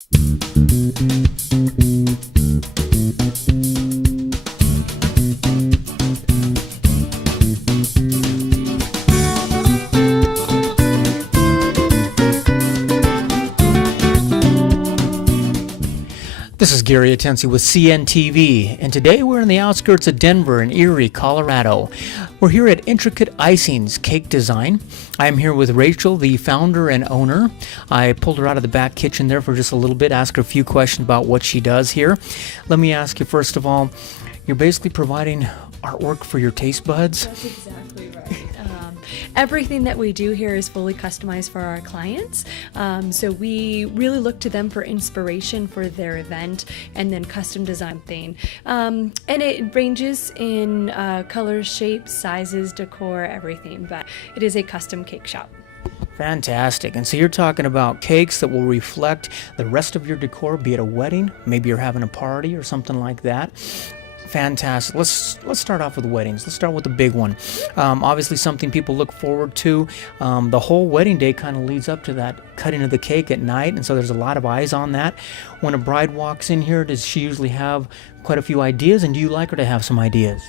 This is Gary Atensi with CNTV, and today we're in the outskirts of Denver in Erie, Colorado. We're here at Intricate Icings Cake Design. I'm here with Rachel, the founder and owner. I pulled her out of the back kitchen there for just a little bit, asked her a few questions about what she does here. Let me ask you, first of all, you're basically providing artwork for your taste buds? That's exactly right. Everything that we do here is fully customized for our clients. So we really look to them for inspiration for their event and then custom design thing. And it ranges in colors, shapes, sizes, decor, everything, but it is a custom cake shop. Fantastic. And so you're talking about cakes that will reflect the rest of your decor, be it a wedding, maybe you're having a party or something like that. Fantastic. Let's start off with weddings. Let's start with the big one. Obviously something people look forward to. The whole wedding day kind of leads up to that cutting of the cake at night, and so there's a lot of eyes on that. When a bride walks in here, does she usually have quite a few ideas, and do you like her to have some ideas?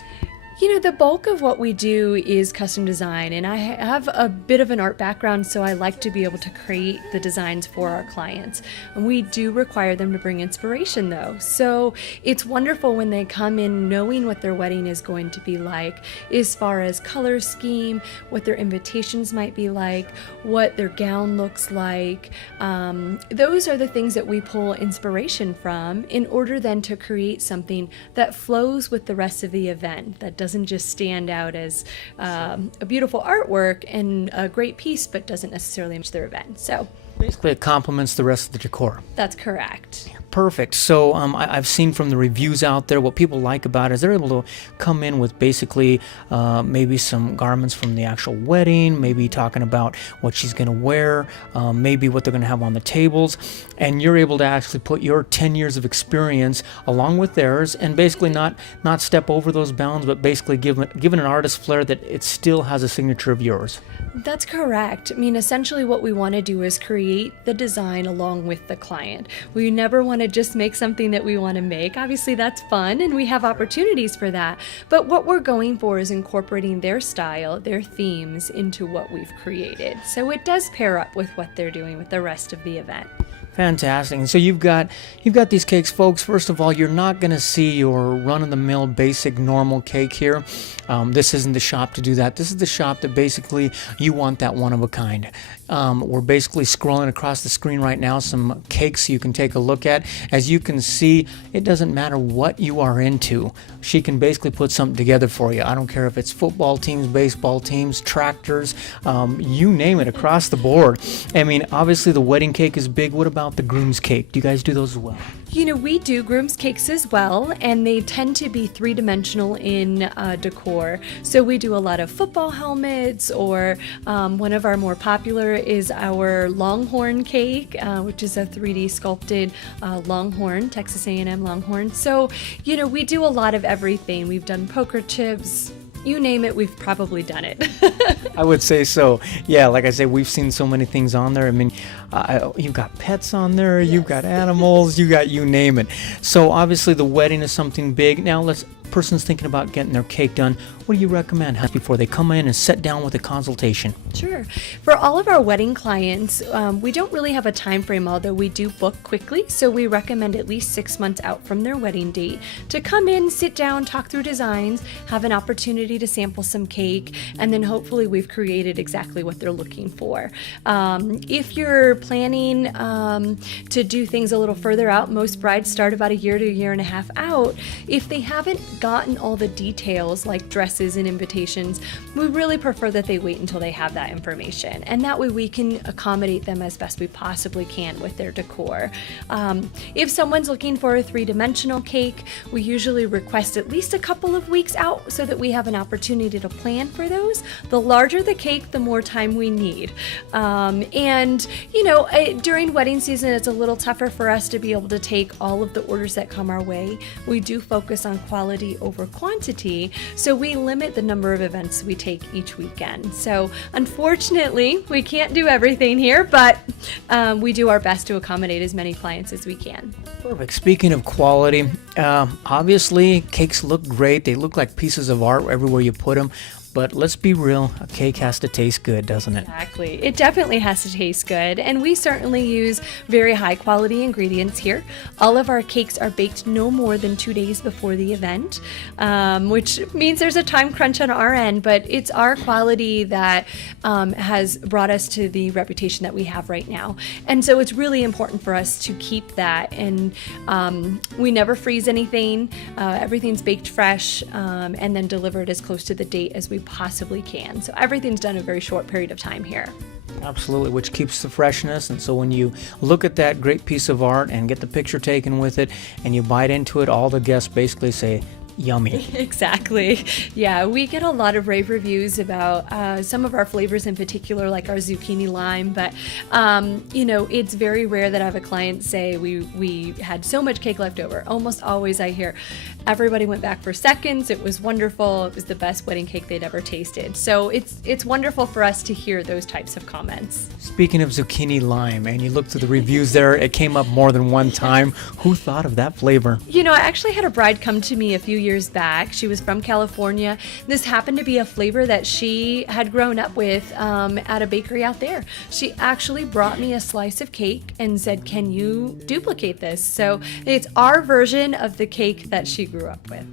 You know, the bulk of what we do is custom design, and I have a bit of an art background, so I like to be able to create the designs for our clients. And we do require them to bring inspiration, though. So it's wonderful when they come in knowing what their wedding is going to be like, as far as color scheme, what their invitations might be like, what their gown looks like. Those are the things that we pull inspiration from in order then to create something that flows with the rest of the event, that doesn't just stand out as a beautiful artwork and a great piece, but doesn't necessarily match their event. So basically it complements the rest of the decor. That's correct. Perfect. So I've seen from the reviews out there, what people like about it is they're able to come in with basically maybe some garments from the actual wedding, maybe talking about what she's going to wear, maybe what they're going to have on the tables, and you're able to actually put your 10 years of experience along with theirs and basically not step over those bounds, but basically give an artist flair that it still has a signature of yours. That's correct. I mean, essentially what we want to do is create the design along with the client. We never want to just make something that we want to make. Obviously, that's fun, and we have opportunities for that. But what we're going for is incorporating their style, their themes into what we've created. So it does pair up with what they're doing with the rest of the event. Fantastic. And so you've got these cakes, folks. First of all, you're not going to see your run-of-the-mill basic normal cake here. This isn't the shop to do that. This is the shop that basically you want that one of a kind. We're basically scrolling across the screen right now some cakes you can take a look at. As you can see, it doesn't matter what you are into. She can basically put something together for you. I don't care if it's football teams, baseball teams, tractors, you name it, across the board. I mean, obviously the wedding cake is big. What about the groom's cake? Do you guys do those as well? You know, we do groom's cakes as well, and they tend to be three-dimensional in decor. So we do a lot of football helmets, or one of our more popular is our Longhorn cake, which is a 3D sculpted Longhorn, Texas A&M Longhorn. So, you know, we do a lot of everything. We've done poker chips. You name it, we've probably done it. I would say so. Yeah, like I say, we've seen so many things on there. I mean, you've got pets on there, yes. You've got animals, you got you name it. So obviously the wedding is something big. Now person's thinking about getting their cake done. What do you recommend before they come in and sit down with a consultation? Sure. For all of our wedding clients, we don't really have a time frame, although we do book quickly. So we recommend at least 6 months out from their wedding date to come in, sit down, talk through designs, have an opportunity to sample some cake, and then hopefully we've created exactly what they're looking for. If you're planning to do things a little further out, most brides start about a year to a year and a half out. If they haven't gotten all the details like dresses and invitations, we really prefer that they wait until they have that information, and that way we can accommodate them as best we possibly can with their decor. If someone's looking for a three-dimensional cake, we usually request at least a couple of weeks out so that we have an opportunity to plan for those. The larger the cake, the more time we need. And you know, during wedding season, it's a little tougher for us to be able to take all of the orders that come our way. We do focus on quality quality over quantity, so we limit the number of events we take each weekend. So unfortunately, we can't do everything here, but we do our best to accommodate as many clients as we can. Perfect. Speaking of quality, obviously cakes look great. They look like pieces of art everywhere you put them. But let's be real, a cake has to taste good, doesn't it? Exactly. It definitely has to taste good, and we certainly use very high quality ingredients here. All of our cakes are baked no more than 2 days before the event, which means there's a time crunch on our end, but it's our quality that has brought us to the reputation that we have right now. And so it's really important for us to keep that, and we never freeze anything. Everything's baked fresh and then delivered as close to the date as we possibly can. So everything's done in a very short period of time here. Absolutely, which keeps the freshness. And so when you look at that great piece of art and get the picture taken with it and you bite into it, all the guests basically say, yummy. Exactly. Yeah, we get a lot of rave reviews about some of our flavors in particular, like our zucchini lime, but it's very rare that I have a client say we had so much cake left over. Almost always I hear everybody went back for seconds. It was wonderful. It was the best wedding cake they'd ever tasted. So it's wonderful for us to hear those types of comments. Speaking of zucchini lime, and you look through the reviews there, it came up more than one time. Who thought of that flavor? I actually had a bride come to me a few years back. She was from California. This happened to be a flavor that she had grown up with at a bakery out there. She actually brought me a slice of cake and said, "Can you duplicate this?" So it's our version of the cake that she grew up with.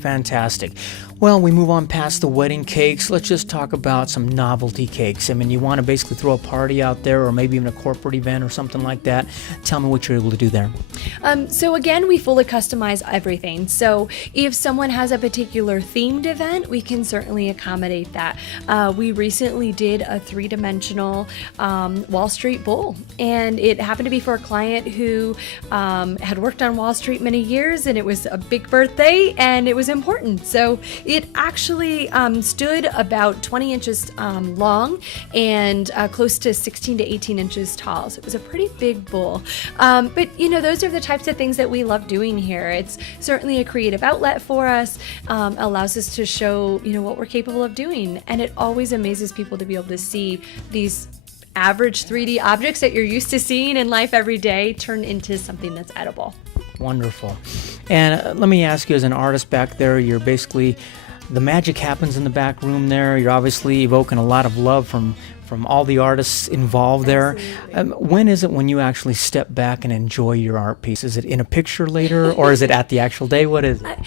Fantastic. Well, we move on past the wedding cakes. Let's just talk about some novelty cakes. I mean, you want to basically throw a party out there or maybe even a corporate event or something like that. Tell me what you're able to do there. So again, we fully customize everything. So if someone has a particular themed event, we can certainly accommodate that. We recently did a 3-dimensional Wall Street bowl, and it happened to be for a client who had worked on Wall Street many years, and it was a big birthday, and it was important. So it actually stood about 20 inches long and close to 16 to 18 inches tall. So it was a pretty big bowl. But those are the types of things that we love doing here. It's certainly a creative outlet for us, allows us to show, what we're capable of doing. And it always amazes people to be able to see these average 3D objects that you're used to seeing in life every day turn into something that's edible. Wonderful. And let me ask you, as an artist back there, you're basically, the magic happens in the back room there. You're obviously evoking a lot of love from all the artists involved there. When is it when you actually step back and enjoy your art piece? Is it in a picture later, or is it at the actual day? What is it?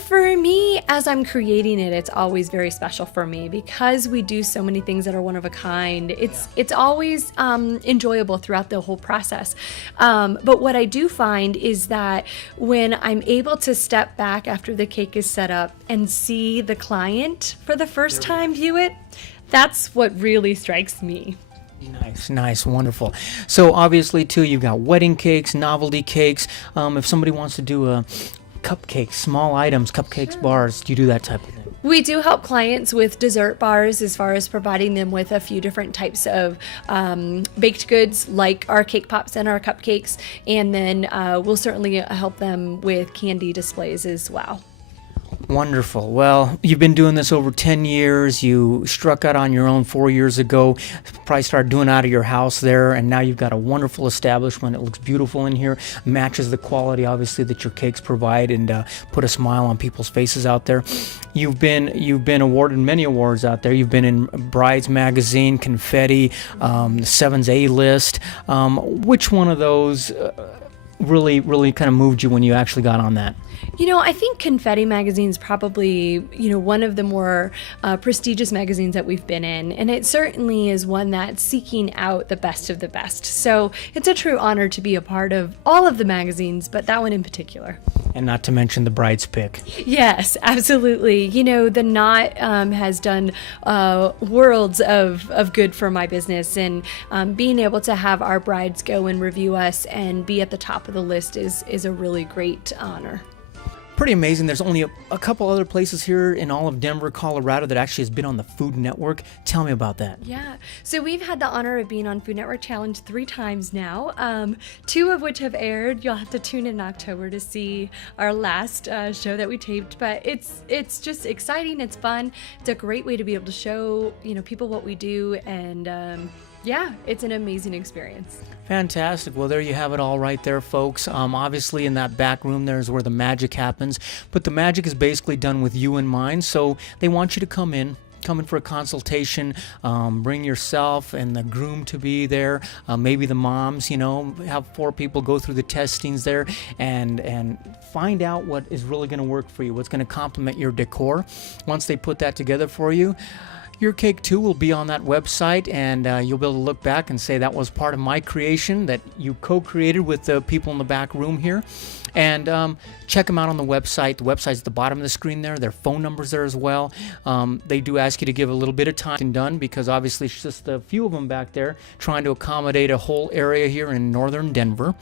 For me, as I'm creating it, it's always very special for me because we do so many things that are one of a kind. It's always enjoyable throughout the whole process. But what I do find is that when I'm able to step back after the cake is set up and see the client for the first time view it, that's what really strikes me. Nice, wonderful. So obviously, too, you've got wedding cakes, novelty cakes. If somebody wants to do a cupcake, small items, cupcakes, bars, do you do that type of thing? We do help clients with dessert bars as far as providing them with a few different types of baked goods like our cake pops and our cupcakes, and then we'll certainly help them with candy displays as well. Wonderful. Well, you've been doing this over 10 years. You struck out on your own 4 years ago. Probably started doing it out of your house there, and now you've got a wonderful establishment. It looks beautiful in here. Matches the quality, obviously, that your cakes provide, and put a smile on people's faces out there. You've been awarded many awards out there. You've been in Brides Magazine, Confetti, the Seven's A List. Which one of those really kind of moved you when you actually got on that? I think Confetti magazine is probably, one of the more prestigious magazines that we've been in. And it certainly is one that's seeking out the best of the best. So it's a true honor to be a part of all of the magazines, but that one in particular. And not to mention the Bride's Pick. Yes, absolutely. The Knot has done worlds of good for my business. And being able to have our brides go and review us and be at the top of the list is a really great honor. pretty amazing. There's only a couple other places here in all of Denver, Colorado that actually has been on the Food Network. Tell me about that. Yeah, so we've had the honor of being on Food Network Challenge 3 times now, 2 of which have aired. You'll have to tune in October to see our last show that we taped, but it's just exciting. It's fun. It's a great way to be able to show people what we do, and yeah, it's an amazing experience. Fantastic. Well, there you have it all right there, folks. Obviously, in that back room there is where the magic happens, but the magic is basically done with you in mind, so they want you to come in for a consultation. Bring yourself and the groom to be there, maybe the moms, have 4 people go through the testings there and find out what is really going to work for you, what's going to complement your decor. Once they put that together for you, your cake too will be on that website, and you'll be able to look back and say that was part of my creation that you co-created with the people in the back room here. And check them out on the website. The website's at the bottom of the screen there. Their phone number's there as well. They do ask you to give a little bit of time and done, because obviously it's just a few of them back there trying to accommodate a whole area here in northern Denver.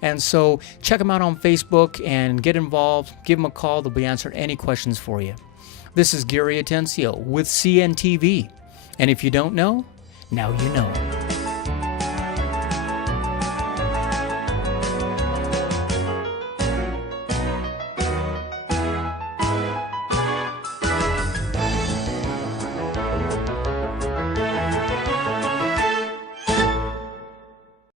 And so check them out on Facebook and get involved. Give them a call. They'll be answering any questions for you. This is Gary Atencio with CNTV. And if you don't know, now you know.